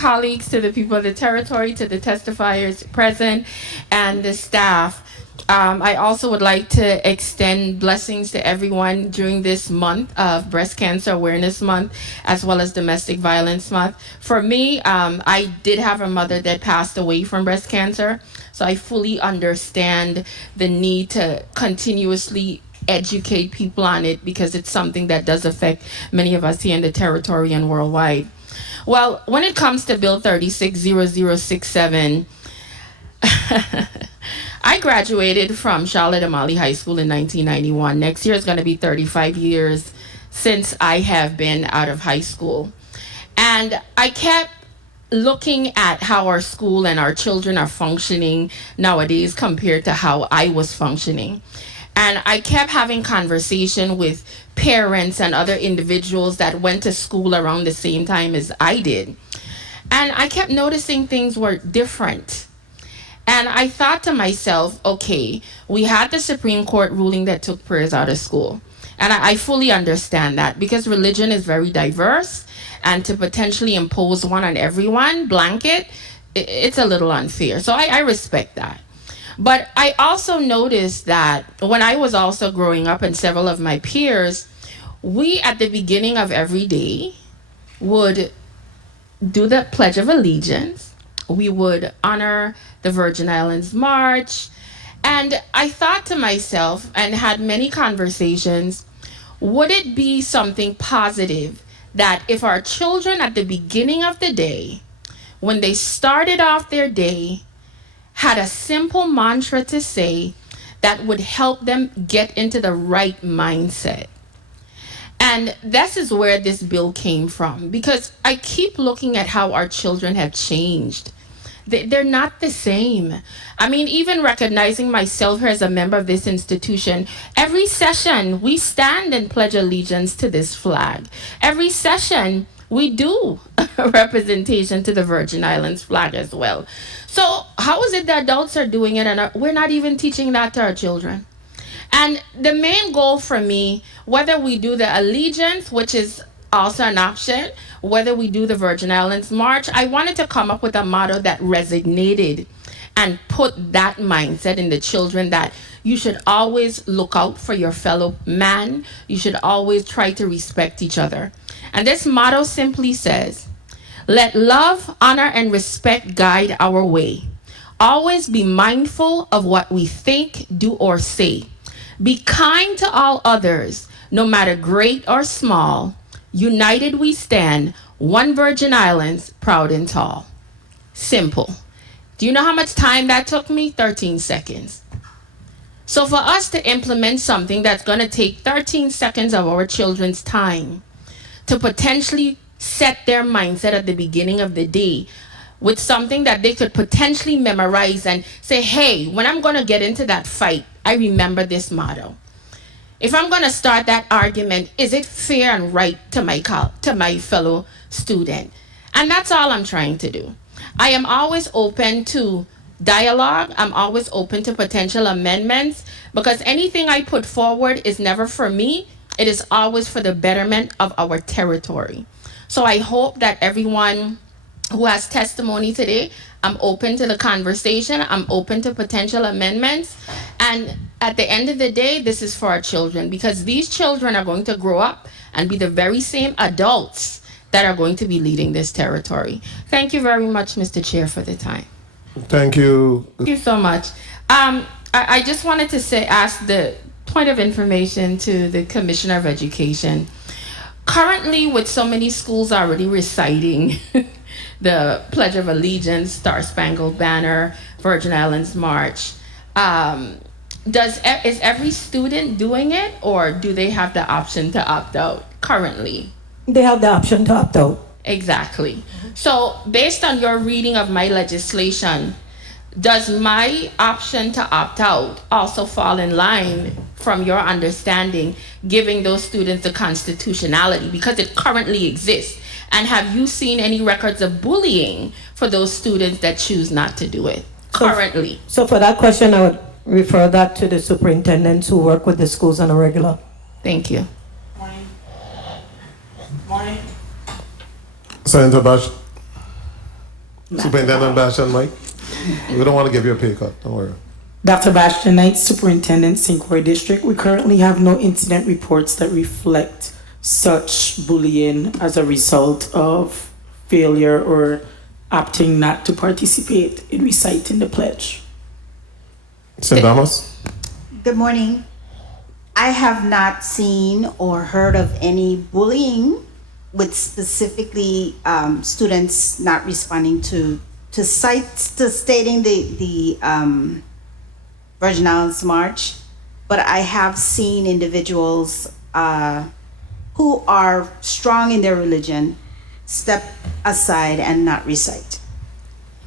colleagues, to the people of the territory, to the testifiers present, and the staff. I also would like to extend blessings to everyone during this month of Breast Cancer Awareness Month, as well as Domestic Violence Month. For me, I did have a mother that passed away from breast cancer, so I fully understand the need to continuously educate people on it because it's something that does affect many of us here in the territory and worldwide. Well, when it comes to Bill 360067, I graduated from Charlotte Amalie High School in 1991. Next year is going to be 35 years since I have been out of high school. And I kept looking at how our school and our children are functioning nowadays compared to how I was functioning. And I kept having conversation with parents and other individuals that went to school around the same time as I did. And I kept noticing things were different. And I thought to myself, okay, we had the Supreme Court ruling that took prayers out of school. And I fully understand that because religion is very diverse, and to potentially impose one on everyone, blanket, it's a little unfair. So I respect that. But I also noticed that when I was also growing up, and several of my peers, we at the beginning of every day would do the Pledge of Allegiance. We would honor the Virgin Islands March. And I thought to myself, and had many conversations, would it be something positive that if our children at the beginning of the day, when they started off their day, had a simple mantra to say that would help them get into the right mindset? And this is where this bill came from, because I keep looking at how our children have changed. They're not the same. I mean, even recognizing myself here as a member of this institution, every session we stand and pledge allegiance to this flag. Every session we do a representation to the Virgin Islands flag as well. So how is it that adults are doing it and we're not even teaching that to our children? And the main goal for me, whether we do the allegiance, which is also an option, whether we do the Virgin Islands March, I wanted to come up with a motto that resonated and put that mindset in the children that you should always look out for your fellow man. You should always try to respect each other. And this motto simply says, let love, honor, and respect guide our way. Always be mindful of what we think, do, or say. Be kind to all others, no matter great or small. United we stand, one Virgin Islands, proud and tall. Simple. Do you know how much time that took me? 13 seconds. So for us to implement something that's going to take 13 seconds of our children's time to potentially set their mindset at the beginning of the day with something that they could potentially memorize and say, hey, when I'm going to get into that fight, I remember this motto. If I'm going to start that argument, is it fair and right to my fellow student? And that's all I'm trying to do. I am always open to dialogue. I'm always open to potential amendments because anything I put forward is never for me. It is always for the betterment of our territory. So I hope that everyone who has testimony today, I'm open to the conversation. I'm open to potential amendments. And at the end of the day, this is for our children because these children are going to grow up and be the very same adults that are going to be leading this territory. Thank you very much, Mr. Chair, for the time. Thank you. Thank you so much. I just wanted to ask the point of information to the Commissioner of Education. Currently, with so many schools already reciting the Pledge of Allegiance, Star Spangled Banner, Virgin Islands March, is every student doing it, or do they have the option to opt out currently? They have the option to opt out. Exactly. So based on your reading of my legislation, does my option to opt out also fall in line from your understanding, giving those students the constitutionality because it currently exists? And have you seen any records of bullying for those students that choose not to do it currently? So for that question, I would refer that to the superintendents who work with the schools on a regular. Thank you. Morning. Morning. Senator Bash. Superintendent Bastian Mike. We don't want to give you a pay cut. Don't worry. Dr. Bastian Knight, Superintendent, St. Croix District. We currently have no incident reports that reflect such bullying as a result of failure or opting not to participate in reciting the pledge. St. Thomas. Good morning. I have not seen or heard of any bullying with specifically students not responding to stating the Virgin Islands March, but I have seen individuals who are strong in their religion step aside and not recite.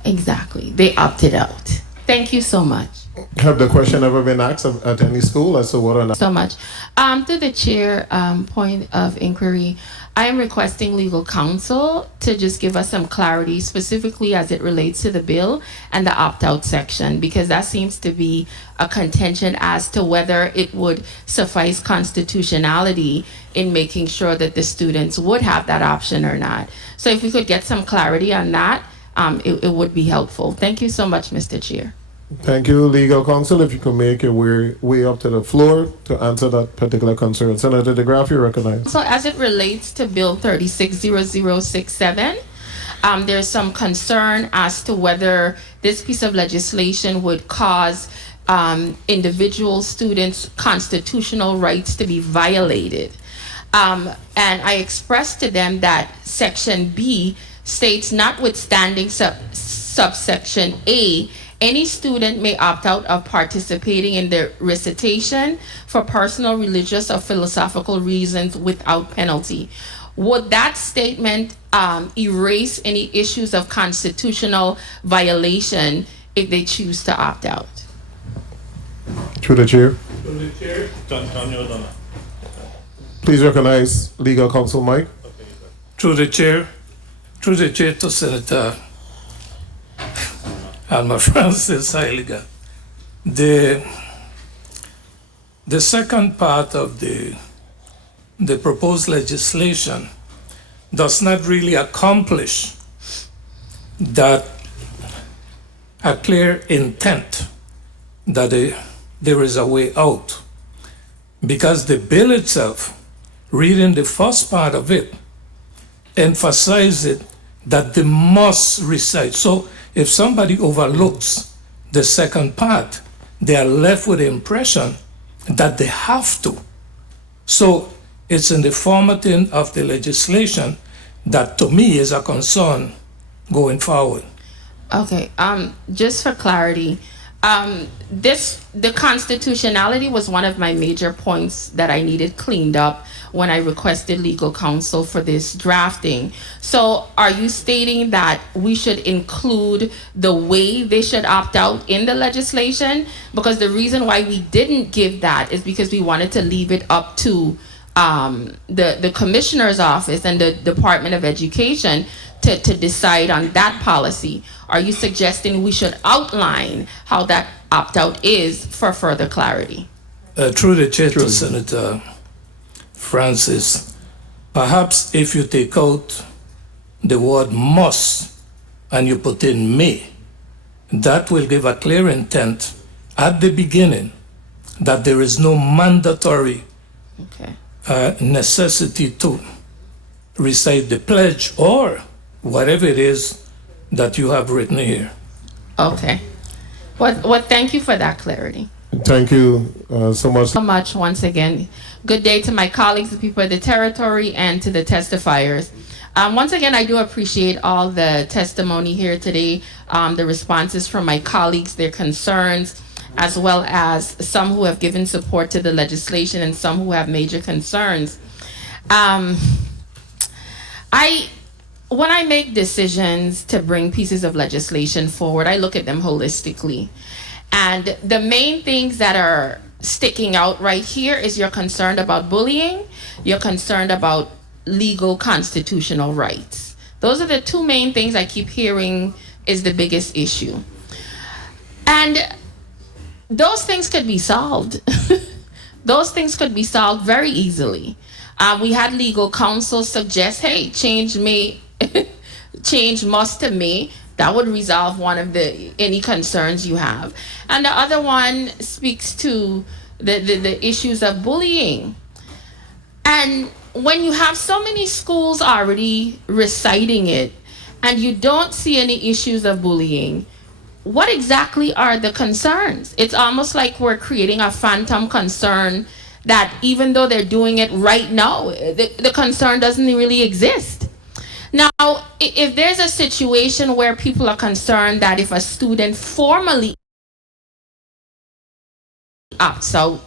Exactly. They opted out. Thank you so much. Have the question ever been asked at any school as to what or not? So much. To the chair, point of inquiry, I am requesting legal counsel to just give us some clarity specifically as it relates to the bill and the opt-out section, because that seems to be a contention as to whether it would suffice constitutionality in making sure that the students would have that option or not. So if we could get some clarity on that, it would be helpful. Thank you so much, Mr. Chair. Thank you, legal counsel. If you can make your way up to the floor to answer that particular concern. Senator DeGraff, you recognize. So as it relates to Bill 360067, there's some concern as to whether this piece of legislation would cause individual students' constitutional rights to be violated. And I expressed to them that Section B states, notwithstanding subsection A, any student may opt out of participating in the recitation for personal, religious, or philosophical reasons without penalty. Would that statement erase any issues of constitutional violation if they choose to opt out? Through the chair. Through the chair, Antonio O'Donnell. Please recognize legal counsel Mike. Through the chair to Senator Alma Francis Heiliger. The second part of the proposed legislation does not really accomplish that a clear intent that there is a way out. Because the bill itself, reading the first part of it, emphasizes that they must recite. So if somebody overlooks the second part, they are left with the impression that they have to. So it's in the formatting of the legislation that to me is a concern going forward. Okay, just for clarity, the constitutionality was one of my major points that I needed cleaned up when I requested legal counsel for this drafting. So are you stating that we should include the way they should opt out in the legislation? Because the reason why we didn't give that is because we wanted to leave it up to the commissioner's office and the Department of Education to decide on that policy. Are you suggesting we should outline how that opt-out is for further clarity? Through the chair to Senator Francis, perhaps if you take out the word must and you put in may, that will give a clear intent at the beginning that there is no mandatory necessity to recite the pledge or whatever it is that you have written here. Okay. Well, thank you for that clarity. Thank you so much. So much once again. Good day to my colleagues, the people of the territory, and to the testifiers. Once again, I do appreciate all the testimony here today, the responses from my colleagues, their concerns, as well as some who have given support to the legislation and some who have major concerns. When I make decisions to bring pieces of legislation forward, I look at them holistically. And the main things that are sticking out right here is you're concerned about bullying, you're concerned about legal constitutional rights. Those are the two main things I keep hearing is the biggest issue. And those things could be solved. Those things could be solved very easily. We had legal counsel suggest, hey, change must to may, That would resolve one of any concerns you have. And the other one speaks to the issues of bullying. And when you have so many schools already reciting it and you don't see any issues of bullying, what exactly are the concerns? It's almost like we're creating a phantom concern that even though they're doing it right now, the concern doesn't really exist. Now, if there's a situation where people are concerned that if a student formally opts out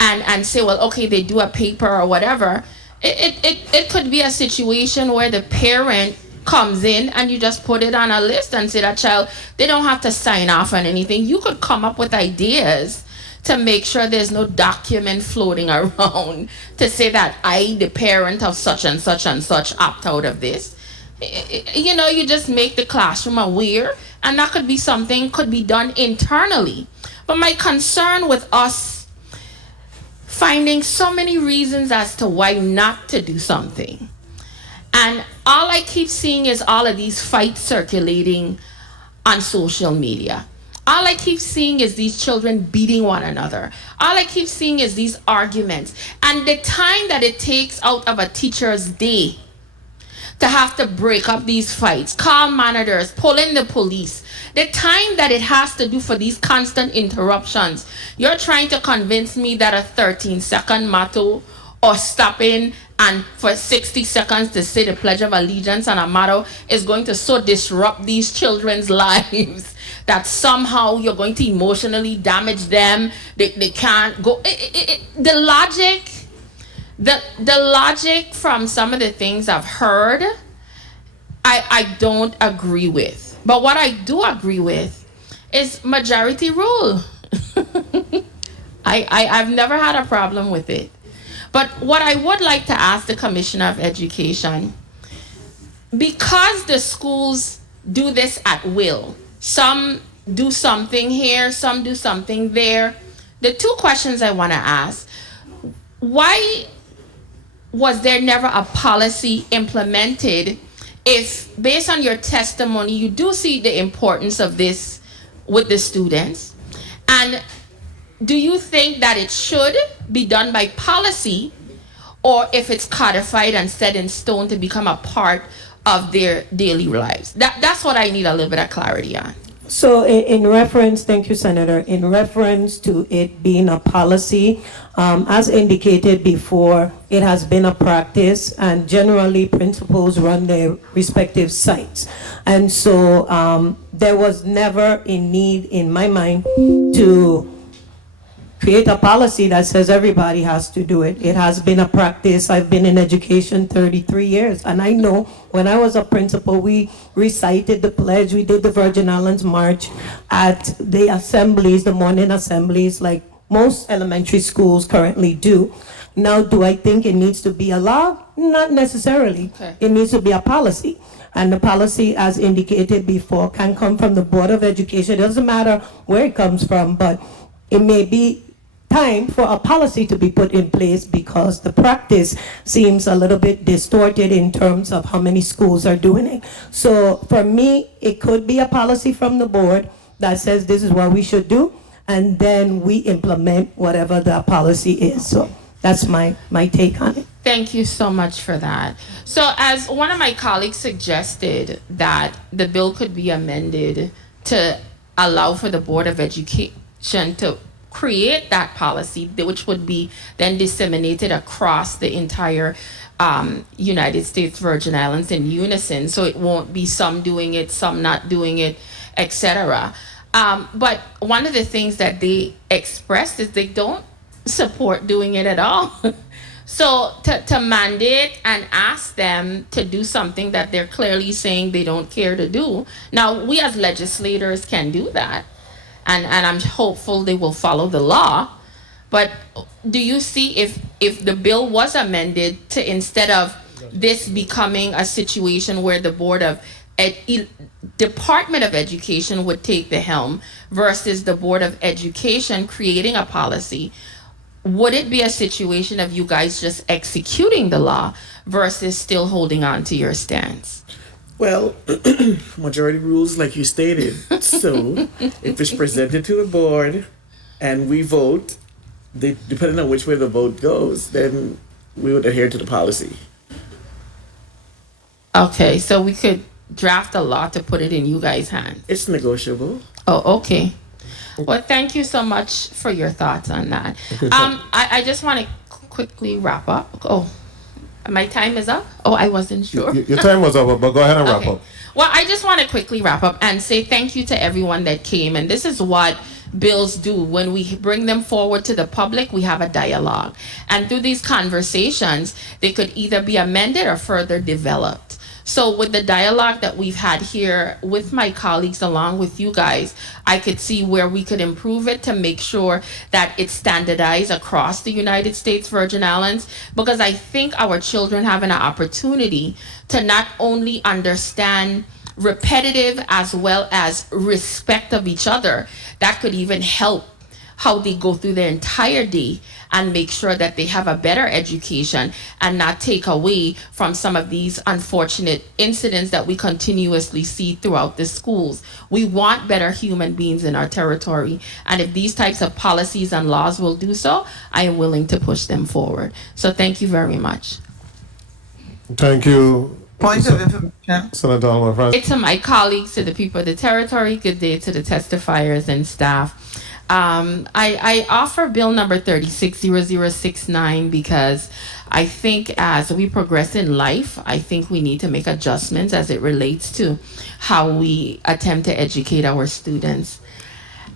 and say, well, okay, they do a paper or whatever, it could be a situation where the parent comes in and you just put it on a list and say that child, they don't have to sign off on anything. You could come up with ideas to make sure there's no document floating around to say that I, the parent of such and such and such, opt out of this. You know, you just make the classroom aware, and that could be something could be done internally. But my concern with us finding so many reasons as to why not to do something, and all I keep seeing is all of these fights circulating on social media. All I keep seeing is these children beating one another. All I keep seeing is these arguments. And the time that it takes out of a teacher's day to have to break up these fights, call monitors, pull in the police, the time that it has to do for these constant interruptions. You're trying to convince me that a 13-second motto or stopping and for 60 seconds to say the Pledge of Allegiance and a motto is going to so disrupt these children's lives that somehow you're going to emotionally damage them. They can't go. The logic from some of the things I've heard, I don't agree with. But what I do agree with is majority rule. I've never had a problem with it. But what I would like to ask the Commissioner of Education, because the schools do this at will, some do something here, some do something there, the two questions I want to ask: why was there never a policy implemented if, based on your testimony, you do see the importance of this with the students? And do you think that it should be done by policy, or if it's codified and set in stone to become a part of their daily lives? That's what I need a little bit of clarity on. So in reference, thank you, Senator, in reference to it being a policy, as indicated before, it has been a practice, and generally principals run their respective sites. And so there was never a need in my mind to create a policy that says everybody has to do it. It has been a practice. I've been in education 33 years, and I know when I was a principal, we recited the pledge, we did the Virgin Islands March at the assemblies, the morning assemblies, like most elementary schools currently do. Now, do I think it needs to be a law? Not necessarily. Okay. It needs to be a policy. And the policy, as indicated before, can come from the Board of Education. It doesn't matter where it comes from, but it may be time for a policy to be put in place, because the practice seems a little bit distorted in terms of how many schools are doing it. So for me, it could be a policy from the board that says this is what we should do, and then we implement whatever the policy is. So that's my take on it. Thank you so much for that. So as one of my colleagues suggested, that the bill could be amended to allow for the Board of Education to create that policy, which would be then disseminated across the entire United States Virgin Islands in unison, so it won't be some doing it, some not doing it, etc. But one of the things that they expressed is they don't support doing it at all. So to mandate and ask them to do something that they're clearly saying they don't care to do. Now, we as legislators can do that, and I'm hopeful they will follow the law. But do you see if the bill was amended to, instead of this becoming a situation where the Department of Education would take the helm versus the Board of Education creating a policy, would it be a situation of you guys just executing the law versus still holding on to your stance? Well, majority rules, like you stated. So, if it's presented to the board and we vote, depending on which way the vote goes, then we would adhere to the policy. Okay, so we could draft a law to put it in you guys' hands. It's negotiable. Oh, okay. Well, thank you so much for your thoughts on that. I just want to quickly wrap up. Oh, my time is up? Oh, I wasn't sure. Your time was over, but go ahead and wrap Okay. up. Well, I just want to quickly wrap up and say thank you to everyone that came. And this is what bills do. When we bring them forward to the public, we have a dialogue. And through these conversations, they could either be amended or further developed. So with the dialogue that we've had here with my colleagues along with you guys, I could see where we could improve it to make sure that it's standardized across the United States Virgin Islands, because I think our children have an opportunity to not only understand repetitive as well as respect of each other. That could even help how they go through their entire day and make sure that they have a better education and not take away from some of these unfortunate incidents that we continuously see throughout the schools. We want better human beings in our territory, and if these types of policies and laws will do so, I am willing to push them forward. So thank you very much. Thank you, Point of information. Senator Alma Francis. To my colleagues, to the people of the territory, good day to the testifiers and staff. I offer bill number 360069 because I think as we progress in life, I think we need to make adjustments as it relates to how we attempt to educate our students.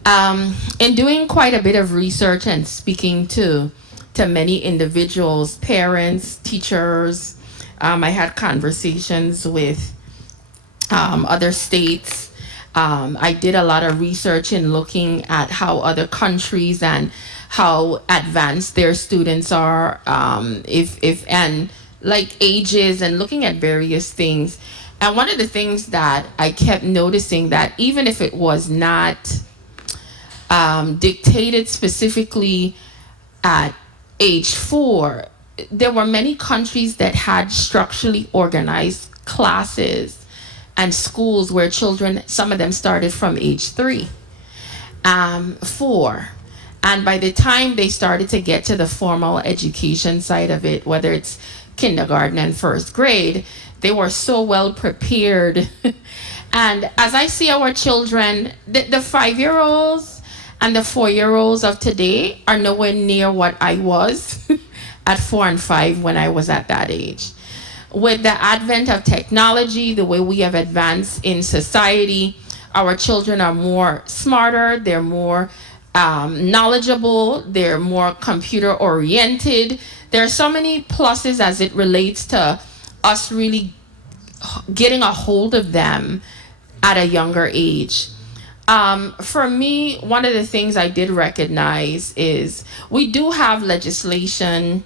In doing quite a bit of research and speaking to many individuals, parents, teachers, I had conversations with other states. I did a lot of research in looking at how other countries and how advanced their students are, and like ages, and looking at various things. And one of the things that I kept noticing, that even if it was not dictated specifically at age 4, there were many countries that had structurally organized classes and schools where children, some of them started from age 3, 4. And by the time they started to get to the formal education side of it, whether it's kindergarten and first grade, they were so well prepared. And as I see our children, the 5-year-olds and the 4-year-olds of today are nowhere near what I was at 4 and 5 when I was at that age. With the advent of technology, the way we have advanced in society, our children are more smarter, they're more knowledgeable, they're more computer oriented. There are so many pluses as it relates to us really getting a hold of them at a younger age. For me, one of the things I did recognize is we do have legislation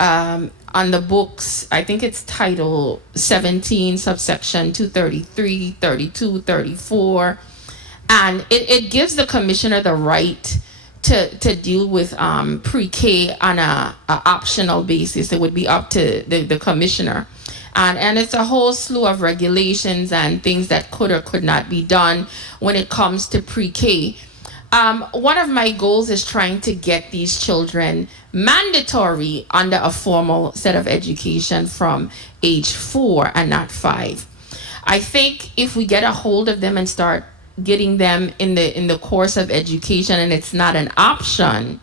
on the books. I think it's Title 17, subsection 233, 32, 34. And it gives the commissioner the right to deal with pre-K on a optional basis. It would be up to the commissioner. And it's a whole slew of regulations and things that could or could not be done when it comes to pre-K. One of my goals is trying to get these children mandatory under a formal set of education from age 4 and not 5. I think if we get a hold of them and start getting them in the course of education, and it's not an option,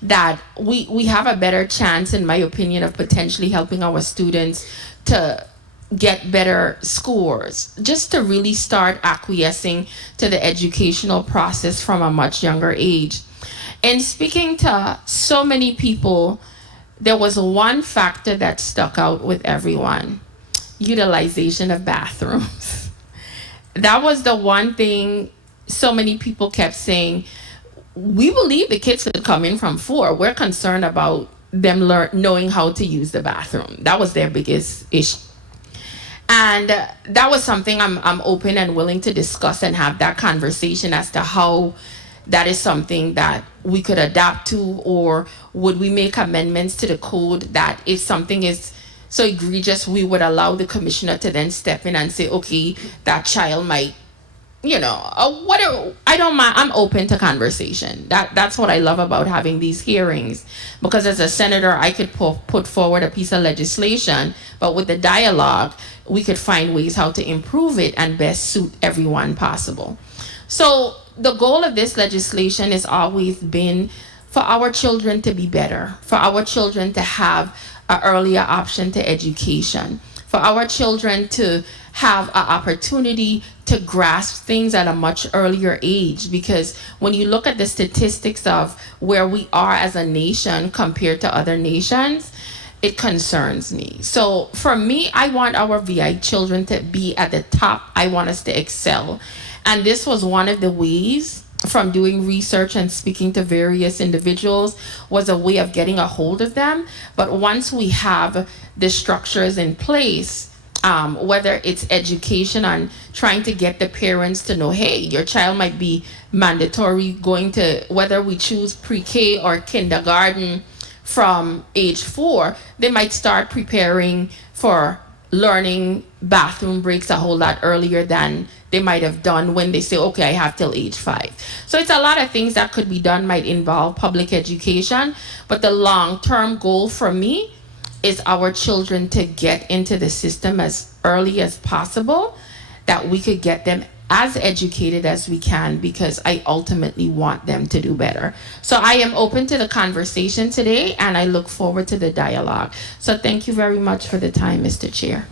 that we have a better chance, in my opinion, of potentially helping our students to get better scores, just to really start acquiescing to the educational process from a much younger age. And speaking to so many people, there was one factor that stuck out with everyone: utilization of bathrooms. That was the one thing so many people kept saying. We believe the kids could come in from 4. We're concerned about them knowing how to use the bathroom. That was their biggest issue. And that was something I'm open and willing to discuss and have that conversation as to how that is something that we could adapt to, or would we make amendments to the code that if something is so egregious, we would allow the commissioner to then step in and say, okay, that child might, whatever. I don't mind. I'm open to conversation. That's what I love about having these hearings, because as a senator, I could put forward a piece of legislation, but with the dialogue, we could find ways how to improve it and best suit everyone possible. So the goal of this legislation has always been for our children to be better, for our children to have an earlier option to education, for our children to have an opportunity to grasp things at a much earlier age. Because when you look at the statistics of where we are as a nation compared to other nations, it concerns me. So for me, I want our VI children to be at the top. I want us to excel. And this was one of the ways, from doing research and speaking to various individuals, was a way of getting a hold of them. But once we have the structures in place, whether it's education and trying to get the parents to know, hey, your child might be mandatory going to, whether we choose pre-K or kindergarten from age 4, they might start preparing for learning bathroom breaks a whole lot earlier than they might have done when they say, okay, I have till age 5. So it's a lot of things that could be done, might involve public education, but the long-term goal for me is our children to get into the system as early as possible, that we could get them as educated as we can, because I ultimately want them to do better. So I am open to the conversation today, and I look forward to the dialogue. So thank you very much for the time, Mr. Chair.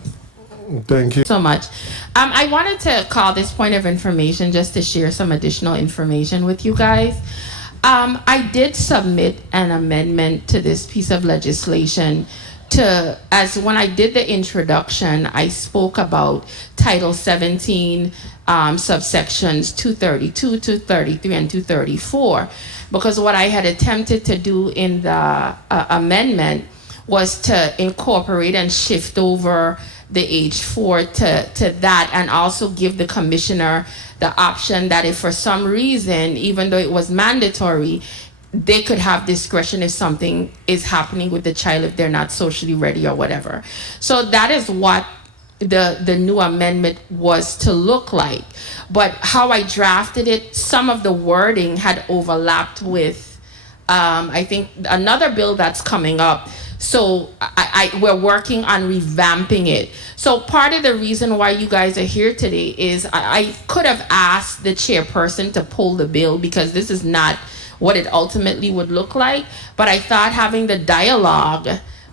Thank you. So much. I wanted to call this point of information just to share some additional information with you guys. I did submit an amendment to this piece of legislation as when I did the introduction, I spoke about Title 17, subsections 232, 233, and 234, because what I had attempted to do in the amendment was to incorporate and shift over the age 4 to that, and also give the commissioner the option that if for some reason, even though it was mandatory, they could have discretion if something is happening with the child, if they're not socially ready or whatever. So that is what the new amendment was to look like. But how I drafted it, some of the wording had overlapped with, I think, another bill that's coming up. So we're working on revamping it. So part of the reason why you guys are here today is I could have asked the chairperson to pull the bill, because this is not what it ultimately would look like. But I thought having the dialogue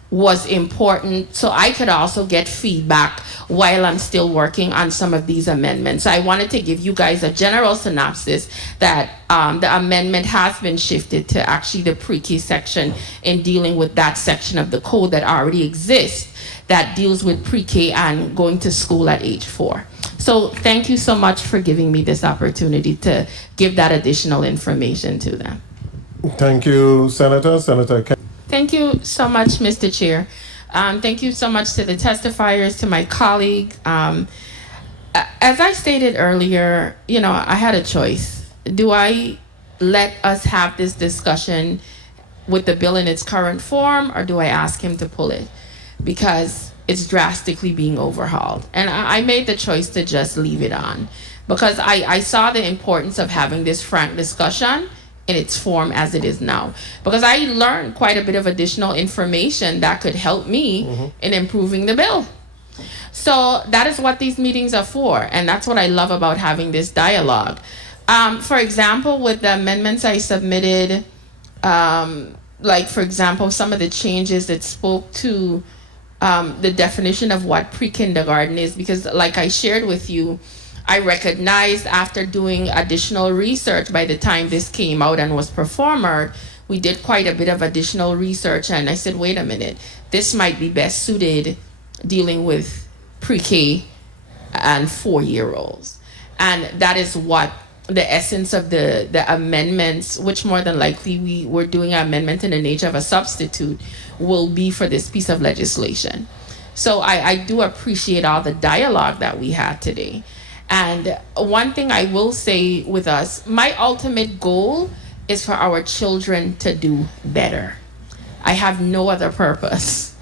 was important, so I could also get feedback while I'm still working on some of these amendments. So I wanted to give you guys a general synopsis that the amendment has been shifted to actually the pre-K section in dealing with that section of the code that already exists that deals with pre-K and going to school at age 4. So thank you so much for giving me this opportunity to give that additional information to them. Thank you, Senator. Senator Kennedy. Thank you so much, Mr. Chair. Thank you so much to the testifiers, to my colleague. As I stated earlier, I had a choice. Do I let us have this discussion with the bill in its current form, or do I ask him to pull it? Because it's drastically being overhauled. And I made the choice to just leave it on, because I saw the importance of having this frank discussion in its form as it is now, because I learned quite a bit of additional information that could help me in improving the bill. So that is what these meetings are for, and that's what I love about having this dialogue. For example, with the amendments I submitted, like for example, some of the changes that spoke to the definition of what pre-kindergarten is, because like I shared with you, I recognized after doing additional research by the time this came out and was performed, we did quite a bit of additional research, and I said, wait a minute, this might be best suited dealing with pre-K and 4-year-olds. And that is what the essence of the amendments, which more than likely we were doing an amendment in the nature of a substitute, will be for this piece of legislation. So I do appreciate all the dialogue that we had today. And one thing I will say with us, my ultimate goal is for our children to do better. I have no other purpose.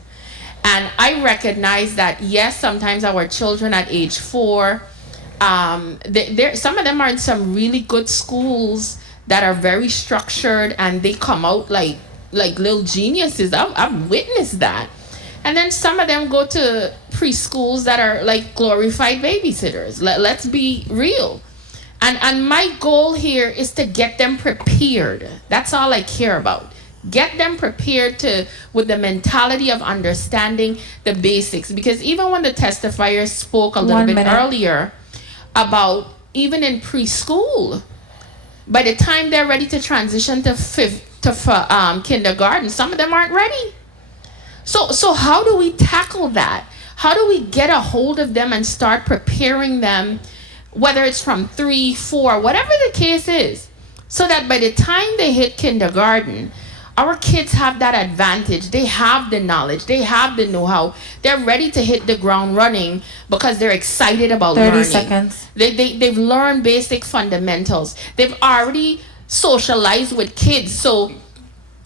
And I recognize that, yes, sometimes our children at age 4, some of them are in some really good schools that are very structured, and they come out like little geniuses. I've witnessed that. And then some of them go to preschools that are like glorified babysitters. Let's be real. And my goal here is to get them prepared. That's all I care about. Get them prepared with the mentality of understanding the basics. Because even when the testifiers spoke a little bit earlier about even in preschool, by the time they're ready to transition to kindergarten, some of them aren't ready. So how do we tackle that? How do we get a hold of them and start preparing them, whether it's from 3, 4, whatever the case is, so that by the time they hit kindergarten, our kids have that advantage. They have the knowledge. They have the know-how. They're ready to hit the ground running because they're excited about 30 learning. seconds. They've learned basic fundamentals. They've already socialized with kids. So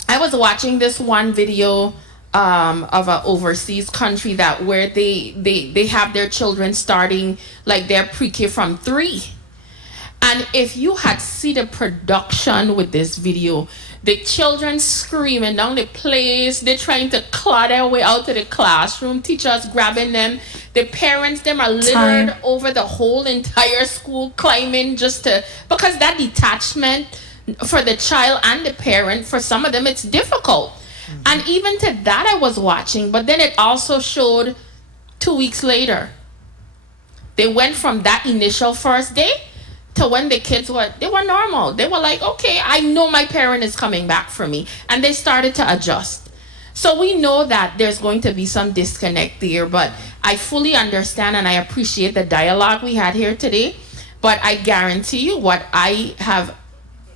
I was watching this one video of an overseas country where they have their children starting like their pre-K from 3. And if you had seen the production with this video, the children screaming down the place, they're trying to claw their way out to the classroom, teachers grabbing them, the parents, them are littered over the whole entire school, climbing because that detachment for the child and the parent, for some of them, it's difficult. And even to that I was watching, but then it also showed 2 weeks later. They went from that initial first day to when the kids were normal. They were like, okay, I know my parent is coming back for me. And they started to adjust. So we know that there's going to be some disconnect there, but I fully understand and I appreciate the dialogue we had here today. But I guarantee you what I have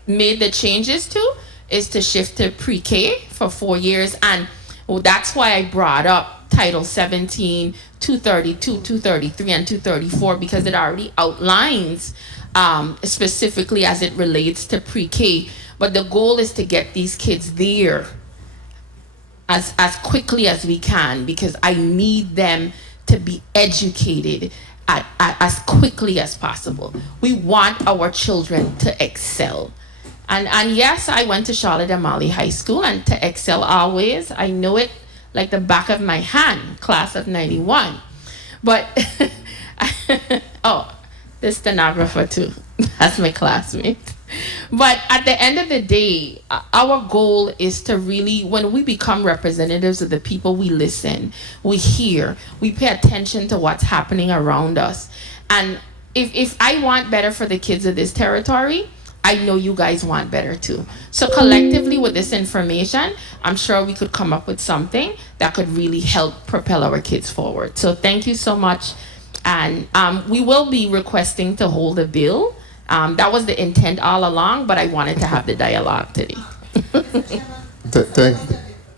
made the changes to is to shift to pre-K for 4 years. And that's why I brought up Title 17, 232, 233, and 234, because it already outlines specifically as it relates to pre-K. But the goal is to get these kids there as quickly as we can, because I need them to be educated as quickly as possible. We want our children to excel. And yes, I went to Charlotte Amalie High School, and to excel always, I know it like the back of my hand, class of 91. But, the stenographer too, that's my classmate. But at the end of the day, our goal is to really, when we become representatives of the people, we listen, we hear, we pay attention to what's happening around us. And if I want better for the kids of this territory, I know you guys want better too. So collectively with this information, I'm sure we could come up with something that could really help propel our kids forward. So thank you so much. And we will be requesting to hold a bill. That was the intent all along, but I wanted to have the dialogue today.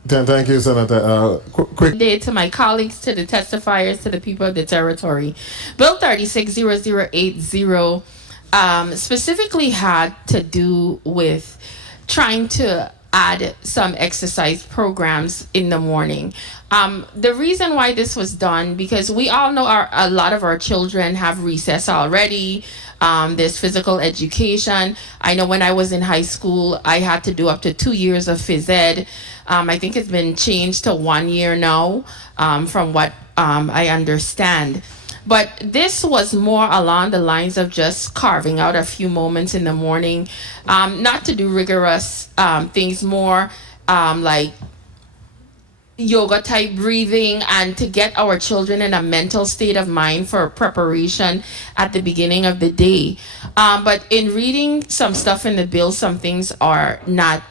Thank you, Senator. Quick. Day to my colleagues, to the testifiers, to the people of the territory. Bill 360080 specifically had to do with trying to add some exercise programs in the morning. The reason why this was done, because we all know a lot of our children have recess already. There's physical education. I know when I was in high school, I had to do up to 2 years of phys ed. I think it's been changed to 1 year now, from what I understand. But this was more along the lines of just carving out a few moments in the morning, not to do rigorous things, more like yoga type breathing, and to get our children in a mental state of mind for preparation at the beginning of the day. But in reading some stuff in the bill, some things are not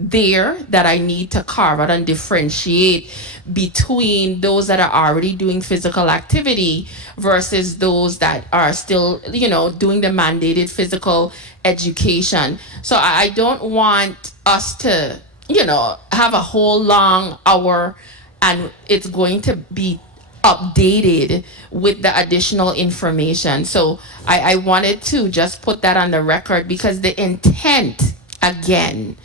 there that I need to carve out and differentiate between those that are already doing physical activity versus those that are still, doing the mandated physical education. So I don't want us to, have a whole long hour and it's going to be updated with the additional information. So I wanted to just put that on the record, because the intent, again,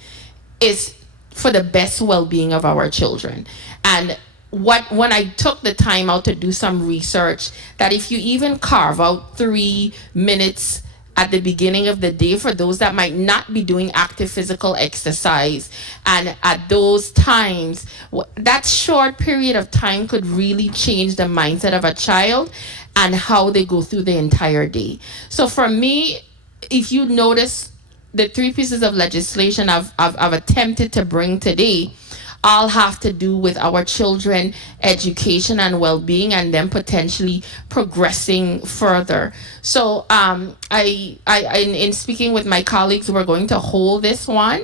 is for the best well-being of our children. And when I took the time out to do some research, that if you even carve out 3 minutes at the beginning of the day for those that might not be doing active physical exercise, and at those times, that short period of time could really change the mindset of a child and how they go through the entire day. So for me, if you notice, the 3 pieces of legislation I've attempted to bring today all have to do with our children education and well-being, and then potentially progressing further. So in speaking with my colleagues, we're going to hold this one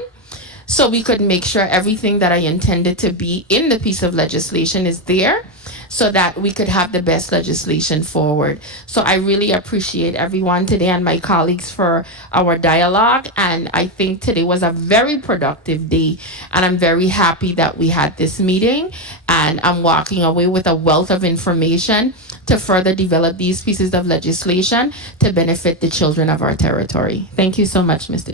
so we could make sure everything that I intended to be in the piece of legislation is there, so that we could have the best legislation forward. So I really appreciate everyone today and my colleagues for our dialogue. And I think today was a very productive day. And I'm very happy that we had this meeting. And I'm walking away with a wealth of information to further develop these pieces of legislation to benefit the children of our territory. Thank you so much, Mr.